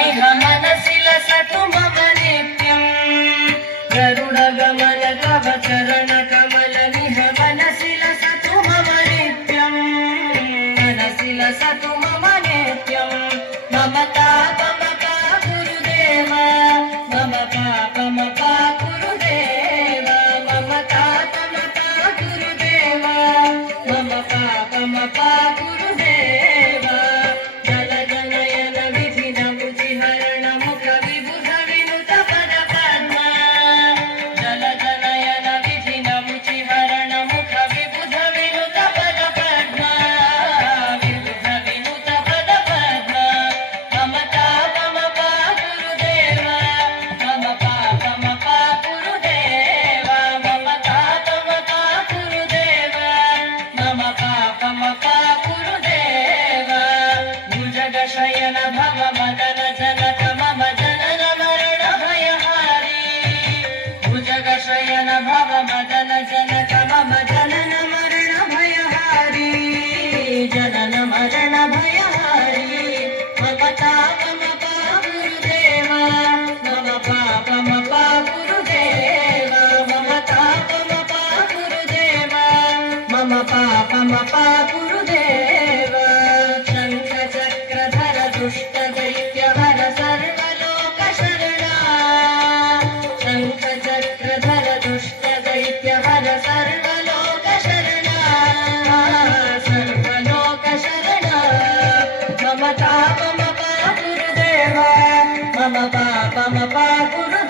गमनमिह मनसि लसतु मम नित्यम् गरुडगमन तव चरणकमलमिह मनसि लसतु मम नित्यम् मनसि लसतु मम नित्यम् मम तापमपा गुरुदेव मम पापमपा गुरुदेव मम तापमपा गुरुदेव मम पापमपा गुरुदेव जल जनयन विधिन बुधिहरण मुख विबुध विनुत पद पद्म जल जनयन विधिन बुधिहरण मुख विबुध विनुत पद पद्म विबुध विनुत पद पद्म मम तापमपा गुरुदेव मम पापमपा गुरुदेव मम तापमपा गुरुदेव मम पापमपा गुरुदेव भुजगशयन भव मदन जनक मम जनन मरण भयहारी भुजगशयन भव मदन जनक मम जनन मरण भयहारी जनन मरण भयहारी मम तापमपा गुरुदेव मम पापमपा गुरुदेव मम तापमपा गुरुदेव मम पापमपा गुरुदेव शङ्ख चक्रधर दुष्ट दैत्यहर सर्वलोक शरणा शङ्ख चक्रधर दुष्ट दैत्यहर सर्वलोक शरणा सर्वलोक शरणा मम तापमपा गुरुदेव मम पापमपा गुरुदेव